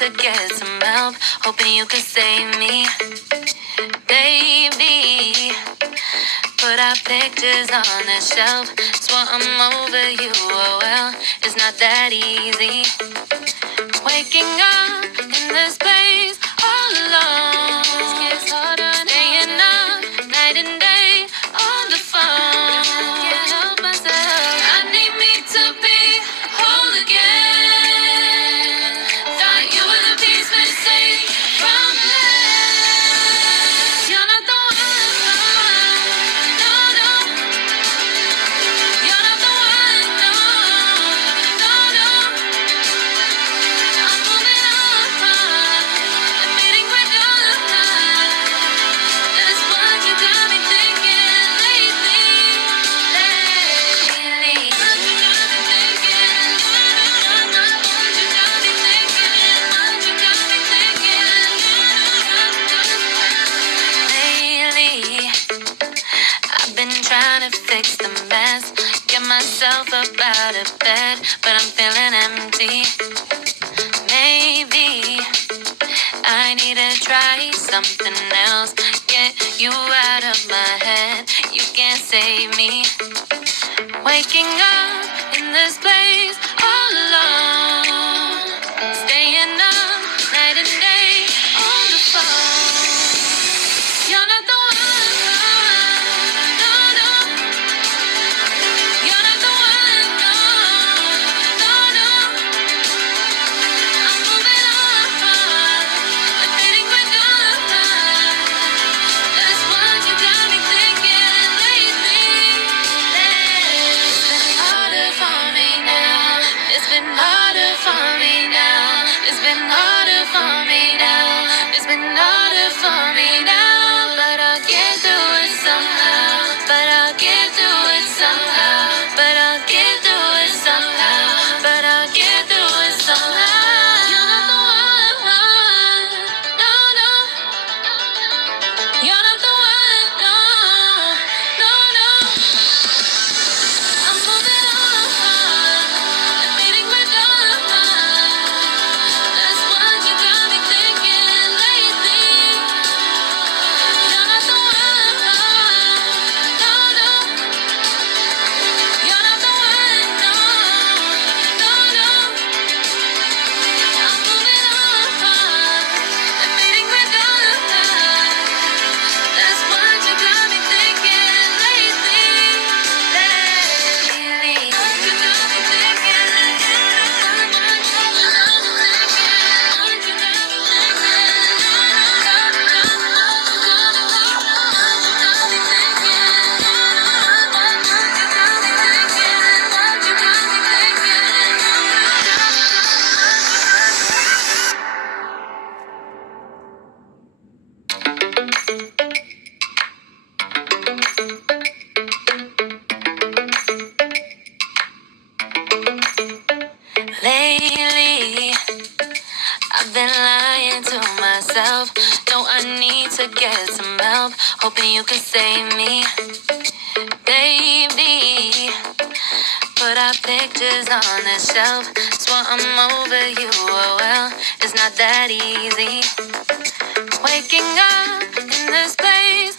to get some help, hoping you could save me. Baby, put our pictures on the shelf. Swore I'm over you, oh well, it's not that easy. Waking up in this place all alone. Staying up night and day on the phone. Can't help myself. I need me to be whole again. Thought you were the piece missing from this. You're not the one. No, no. You're not the one. No, no, no. I'm moving on, admitting we're done. That's what you got me thinking lately. What you got me thinking? What you got me thinking? What you got me thinking? Lately, I've been trying to fix the mess, get myself up out of bed, but I'm feeling empty. Maybe I need to try something else. Get you out of my head. You can't save me. Waking up in this place all alone. Staying up night and day on the phone. You're not the one. No, no. You're not the one. No, no, no. I'm moving on, admitting we're done. That's what you got me thinking lately. It's been harder for me now. It's been harder for me now. It's been harder for me now. It's been harder for me now. But I'll get through it somehow. But I'll get through it somehow. But I'll get through it somehow. But I'll get through it somehow. You're not the one. No, no. You're not the one. No, no, no. I'm moving on, admitting we're done. That's what you got me thinking lately. You're not the one. No, no. You're not the one. No, no, no. I'm moving on, admitting we're done. That's what you got me thinking lately. What you got me thinking? What you got Lately, I've been lying to myself. No, I need to get some help, hoping you could save me. Baby, put our pictures on the shelf. Swore I'm over you, oh well, it's not that easy. Waking up in this place